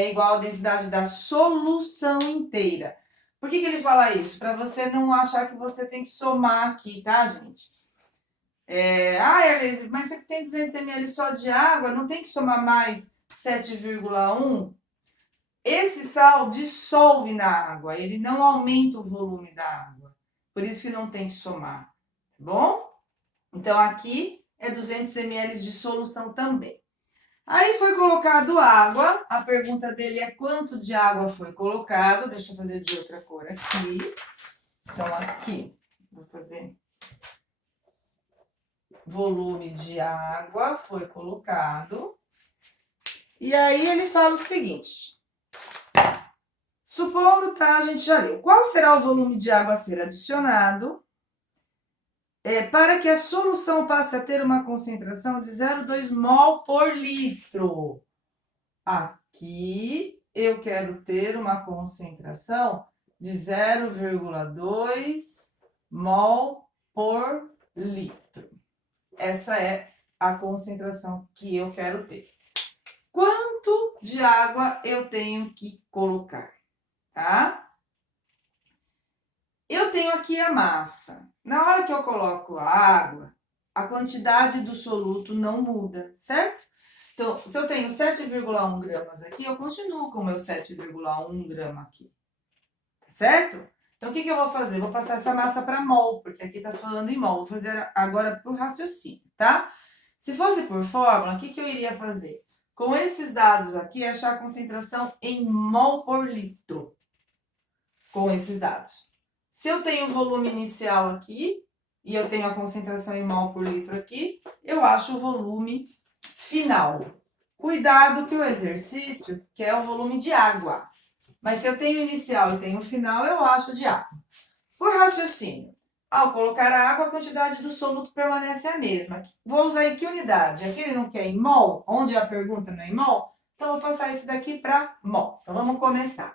é igual à densidade da solução inteira. Por que ele fala isso? Para você não achar que você tem que somar aqui, tá, gente? Elise, mas você tem 200 ml só de água, não tem que somar mais 7,1? Esse sal dissolve na água, ele não aumenta o volume da água. Por isso que não tem que somar, tá bom? Então, aqui é 200 ml de solução também. Aí foi colocado água, a pergunta dele é quanto de água foi colocado. Deixa eu fazer de outra cor aqui. Então, aqui, vou fazer volume de água foi colocado. E aí ele fala o seguinte: supondo, tá, a gente já leu. Qual será o volume de água a ser adicionado para que a solução passe a ter uma concentração de 0,2 mol por litro? Aqui eu quero ter uma concentração de 0,2 mol por litro. Essa é a concentração que eu quero ter. Quanto de água eu tenho que colocar, tá? Eu tenho aqui a massa. Na hora que eu coloco a água, a quantidade do soluto não muda, certo? Então, se eu tenho 7,1 gramas aqui, eu continuo com o meu 7,1 grama aqui, certo? Então, o que eu vou fazer? Vou passar essa massa para mol, porque aqui tá falando em mol. Vou fazer agora por raciocínio, tá? Se fosse por fórmula, o que eu iria fazer? Com esses dados aqui, achar a concentração em mol por litro. Com esses dados. Se eu tenho o volume inicial aqui, e eu tenho a concentração em mol por litro aqui, eu acho o volume final. Cuidado que o exercício quer o volume de água. Mas se eu tenho inicial e tenho final, eu acho de água. Por raciocínio, ao colocar a água, a quantidade do soluto permanece a mesma. Vou usar em que unidade? Aqui ele não quer em mol, onde a pergunta não é em mol, então vou passar esse daqui para mol. Então vamos começar.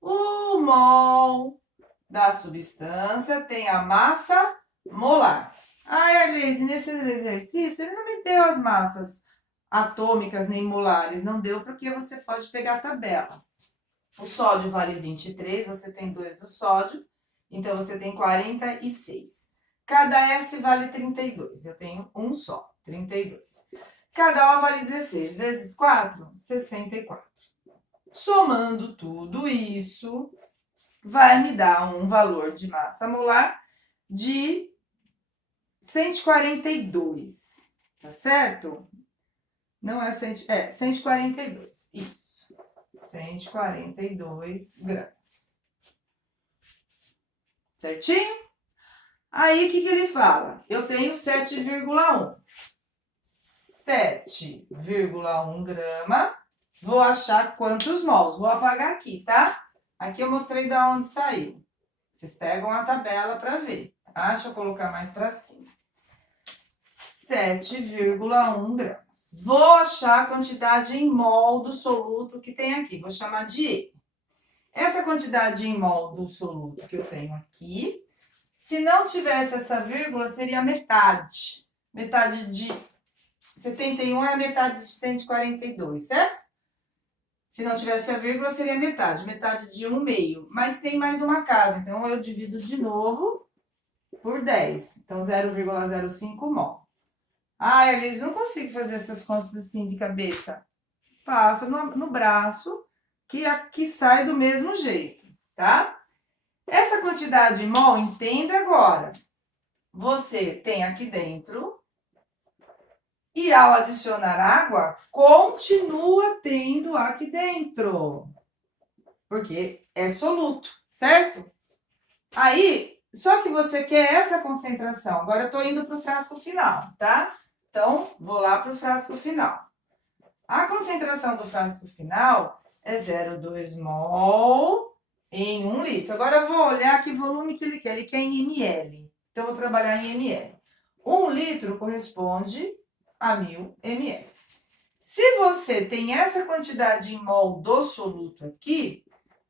O mol da substância tem a massa molar. Arlise, nesse exercício, ele não me deu as massas atômicas nem molares, não deu porque você pode pegar a tabela. O sódio vale 23, você tem 2 do sódio, então você tem 46. Cada S vale 32, eu tenho um só, 32. Cada O vale 16, vezes 4, 64. Somando tudo isso, vai me dar um valor de massa molar de 142, tá certo? Não é 142, isso. 142 gramas. Certinho? Aí, o que ele fala? Eu tenho 7,1. 7,1 grama. Vou achar quantos mols. Vou apagar aqui, tá? Aqui eu mostrei de onde saiu. Vocês pegam a tabela para ver. Tá? Deixa eu colocar mais para cima. 7,1 gramas. Vou achar a quantidade em mol do soluto que tem aqui. Vou chamar de E. Essa quantidade em mol do soluto que eu tenho aqui, se não tivesse essa vírgula, seria metade. Metade de 71 é a metade de 142, certo? Se não tivesse a vírgula, seria metade. Metade de 1/2. Mas tem mais uma casa, então eu divido de novo por 10. Então, 0,05 mol. Elise, não consigo fazer essas contas assim de cabeça. Faça no braço, que aqui sai do mesmo jeito, tá? Essa quantidade em mol, entenda agora. Você tem aqui dentro, e ao adicionar água, continua tendo aqui dentro. Porque é soluto, certo? Aí, só que você quer essa concentração. Agora eu tô indo pro frasco final, tá? Então, vou lá pro frasco final. A concentração do frasco final é 0,2 mol em 1 litro. Agora eu vou olhar que volume que ele quer. Ele quer em ml. Então, eu vou trabalhar em ml. 1 litro corresponde a 1000 ml. Se você tem essa quantidade em mol do soluto aqui,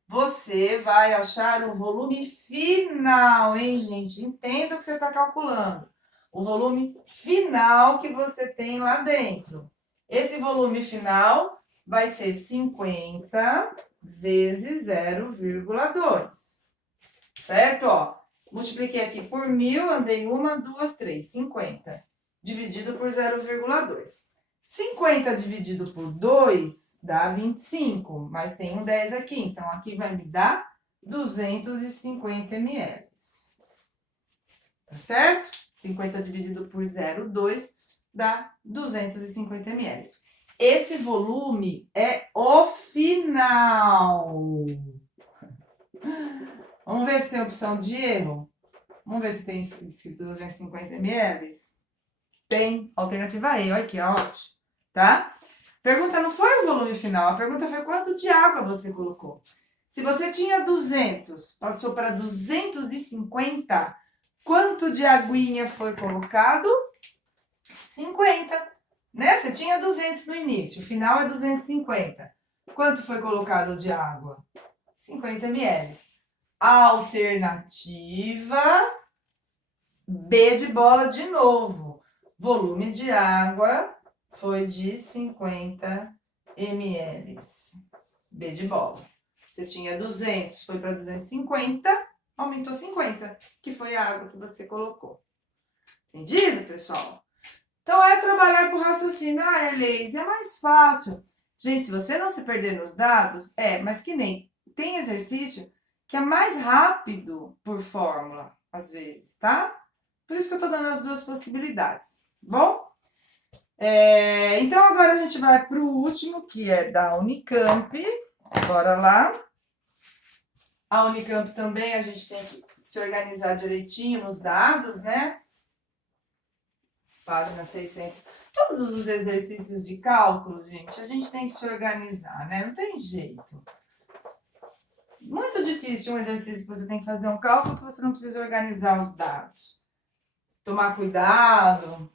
você vai achar o volume final, hein, gente? Entenda o que você está calculando. O volume final que você tem lá dentro. Esse volume final vai ser 50 vezes 0,2. Certo? Ó, multipliquei aqui por 1000, andei 1, 2, 3, 50. Dividido por 0,2. 50 dividido por 2 dá 25, mas tem um 10 aqui, então aqui vai me dar 250 ml. Tá certo? 50 dividido por 0,2 dá 250 ml. Esse volume é o final. Vamos ver se tem opção de erro? Vamos ver se tem escrito 250 ml? Tem. Alternativa E, olha aqui, ótimo. Tá? Pergunta não foi o volume final, a pergunta foi quanto de água você colocou. Se você tinha 200, passou para 250, quanto de aguinha foi colocado? 50, né? Você tinha 200 no início, o final é 250. Quanto foi colocado de água? 50 ml. Alternativa B de bola de novo. Volume de água foi de 50 ml. B de bola. Você tinha 200, foi para 250, aumentou 50, que foi a água que você colocou. Entendido, pessoal? Então, é trabalhar por raciocínio. Ah, Erleise, é mais fácil. Gente, se você não se perder nos dados, mas que nem tem exercício que é mais rápido por fórmula, às vezes, tá? Por isso que eu tô dando as duas possibilidades, bom? Então, agora a gente vai para o último, que é da Unicamp. Bora lá. A Unicamp também, a gente tem que se organizar direitinho nos dados, né? Página 600. Todos os exercícios de cálculo, gente, a gente tem que se organizar, né? Não tem jeito. Muito difícil um exercício que você tem que fazer um cálculo que você não precisa organizar os dados. Tomar cuidado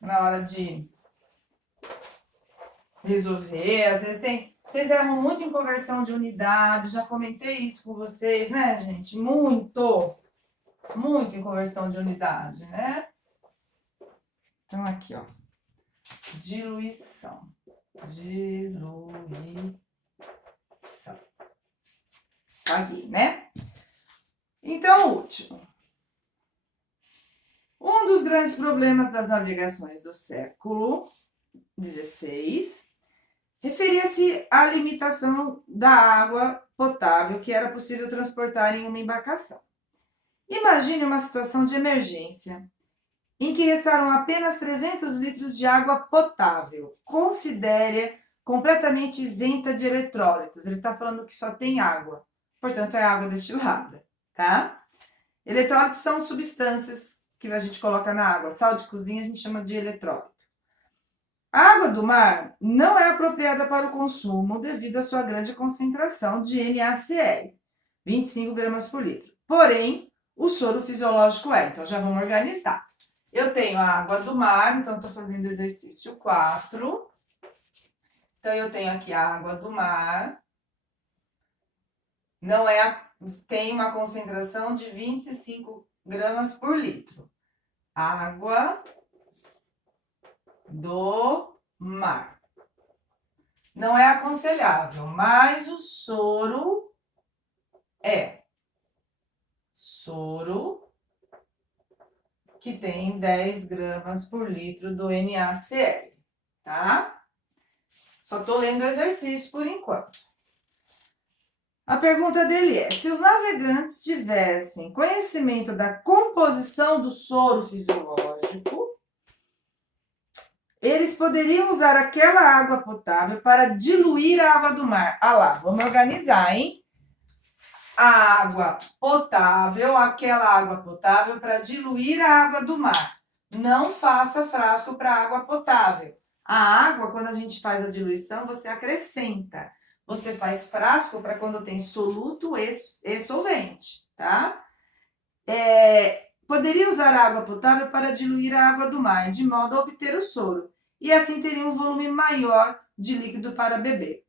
na hora de resolver. Às vezes vocês erram muito em conversão de unidade, já comentei isso com vocês, né, gente? Muito em conversão de unidade, né? Então, aqui, ó. Diluição. Paguei, né? Então, o último. Um dos grandes problemas das navegações do século XVI referia-se à limitação da água potável que era possível transportar em uma embarcação. Imagine uma situação de emergência em que restaram apenas 300 litros de água potável. Considere completamente isenta de eletrólitos. Ele está falando que só tem água, portanto é água destilada, tá? Eletrólitos são substâncias que a gente coloca na água. Sal de cozinha a gente chama de eletrólito. A água do mar não é apropriada para o consumo devido à sua grande concentração de NaCl, 25 gramas por litro. Porém, o soro fisiológico é. Então, já vamos organizar. Eu tenho a água do mar, então estou fazendo o exercício 4. Então, eu tenho aqui a água do mar. Tem uma concentração de 25 gramas por litro. Água do mar. Não é aconselhável, mas o soro é. Soro que tem 10 gramas por litro do NaCl, tá? Só tô lendo o exercício por enquanto. A pergunta dele é: se os navegantes tivessem conhecimento da composição do soro fisiológico, eles poderiam usar aquela água potável para diluir a água do mar. Ah lá, vamos organizar, hein? A água potável, aquela água potável para diluir a água do mar. Não faça frasco para água potável. A água, quando a gente faz a diluição, você acrescenta. Você faz frasco para quando tem soluto e solvente, tá? Poderia usar a água potável para diluir a água do mar, de modo a obter o soro, e assim teria um volume maior de líquido para beber.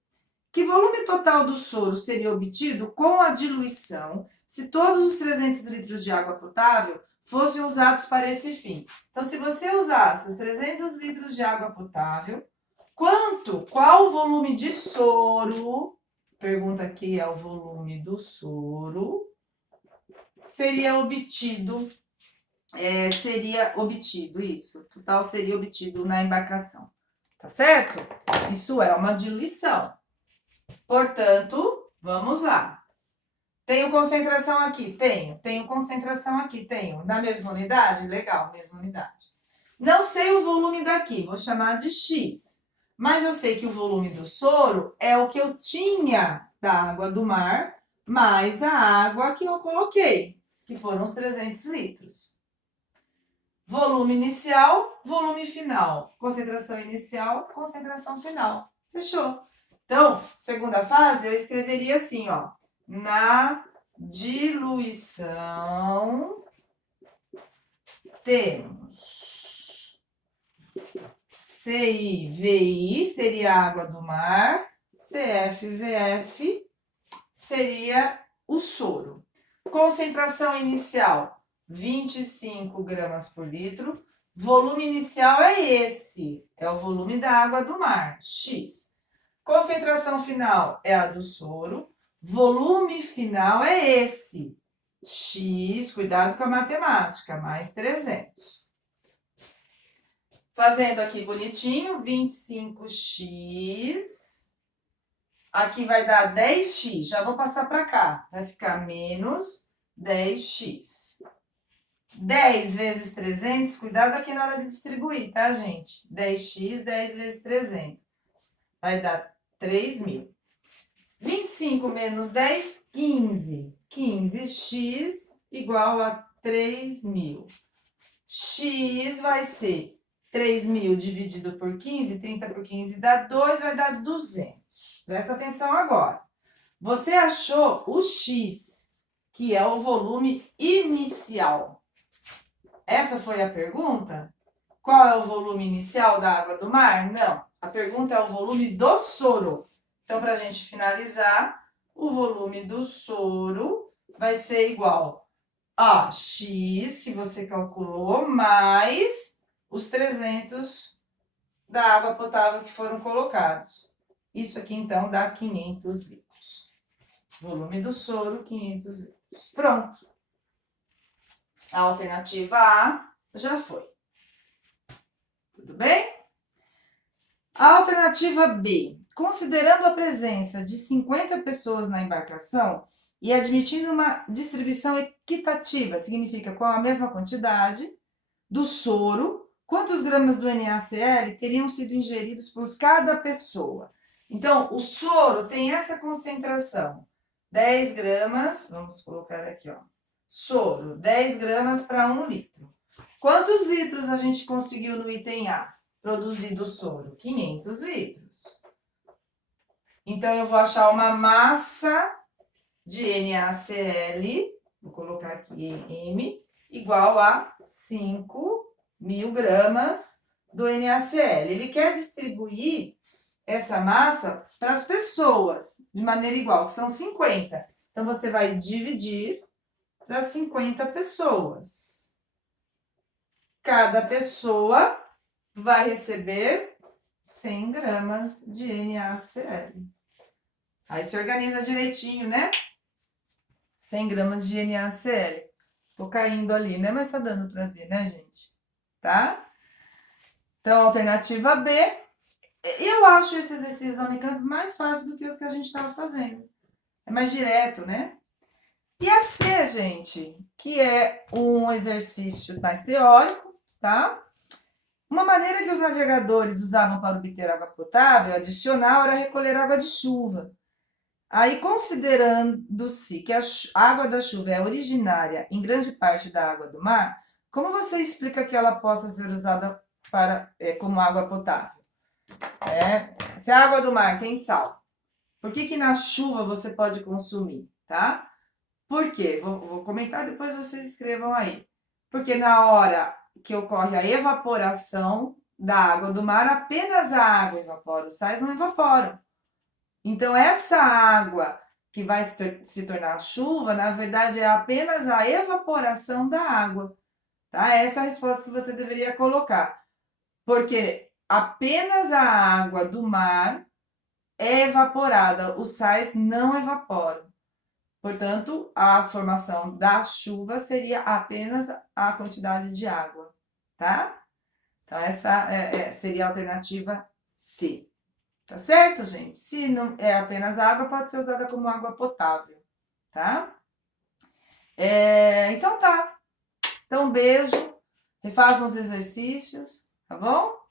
Que volume total do soro seria obtido com a diluição se todos os 300 litros de água potável fossem usados para esse fim? Então, se você usasse os 300 litros de água potável Qual o volume de soro? Pergunta aqui é o volume do soro. Seria obtido, isso. Total seria obtido na embarcação. Tá certo? Isso é uma diluição. Portanto, vamos lá. Tenho concentração aqui? Tenho. Tenho concentração aqui? Tenho. Na mesma unidade? Legal, mesma unidade. Não sei o volume daqui, vou chamar de X. Mas eu sei que o volume do soro é o que eu tinha da água do mar, mais a água que eu coloquei, que foram os 300 litros. Volume inicial, volume final. Concentração inicial, concentração final. Fechou. Então, segunda fase, eu escreveria assim, ó. Na diluição, temos CI, VI seria a água do mar, CF, VF seria o soro. Concentração inicial, 25 gramas por litro. Volume inicial é esse, é o volume da água do mar, X. Concentração final é a do soro. Volume final é esse, X, cuidado com a matemática, mais 300. Fazendo aqui bonitinho, 25x. Aqui vai dar 10x, já vou passar para cá. Vai ficar menos 10x. 10 vezes 300, cuidado aqui na hora de distribuir, tá, gente? 10x, 10 vezes 300. Vai dar 3.000. 25 menos 10, 15. 15x igual a 3.000. X vai ser 3.000 dividido por 15, 30 por 15 dá 2, vai dar 200. Presta atenção agora. Você achou o X, que é o volume inicial. Essa foi a pergunta? Qual é o volume inicial da água do mar? Não. A pergunta é o volume do soro. Então, para a gente finalizar, o volume do soro vai ser igual a X, que você calculou, mais os 300 da água potável que foram colocados. Isso aqui, então, dá 500 litros. Volume do soro, 500 litros. Pronto. A alternativa A já foi. Tudo bem? A alternativa B. Considerando a presença de 50 pessoas na embarcação e admitindo uma distribuição equitativa, significa com a mesma quantidade do soro, quantos gramas do NaCl teriam sido ingeridos por cada pessoa? Então, o soro tem essa concentração, 10 gramas, vamos colocar aqui, ó, soro, 10 gramas para 1 litro. Quantos litros a gente conseguiu no item A? Produzido soro, 500 litros. Então, eu vou achar uma massa de NaCl, vou colocar aqui M, igual a 5.000 gramas do NaCl. Ele quer distribuir essa massa para as pessoas de maneira igual, que são 50. Então, você vai dividir para 50 pessoas. Cada pessoa vai receber 100 gramas de NaCl. Aí se organiza direitinho, né? 100 gramas de NaCl. Tô caindo ali, né? Mas tá dando para ver, né, gente? Tá? Então, alternativa B. Eu acho esse exercício da Unicamp mais fácil do que os que a gente estava fazendo. É mais direto, né? E a C, gente, que é um exercício mais teórico, tá? Uma maneira que os navegadores usavam para obter água potável adicional era recolher água de chuva. Aí, considerando-se que a água da chuva é originária em grande parte da água do mar, como você explica que ela possa ser usada como água potável? Se a água do mar tem sal, por que na chuva você pode consumir, tá? Por quê? Vou comentar, depois vocês escrevam aí. Porque na hora que ocorre a evaporação da água do mar, apenas a água evapora, os sais não evaporam. Então, essa água que vai se tornar chuva, na verdade, é apenas a evaporação da água, tá? Essa é a resposta que você deveria colocar. Porque apenas a água do mar é evaporada, os sais não evaporam. Portanto, a formação da chuva seria apenas a quantidade de água, tá? Então, essa seria a alternativa C. Tá certo, gente? Se não é apenas água, pode ser usada como água potável, tá? Então tá. Então, beijo. Refaz uns exercícios, tá bom?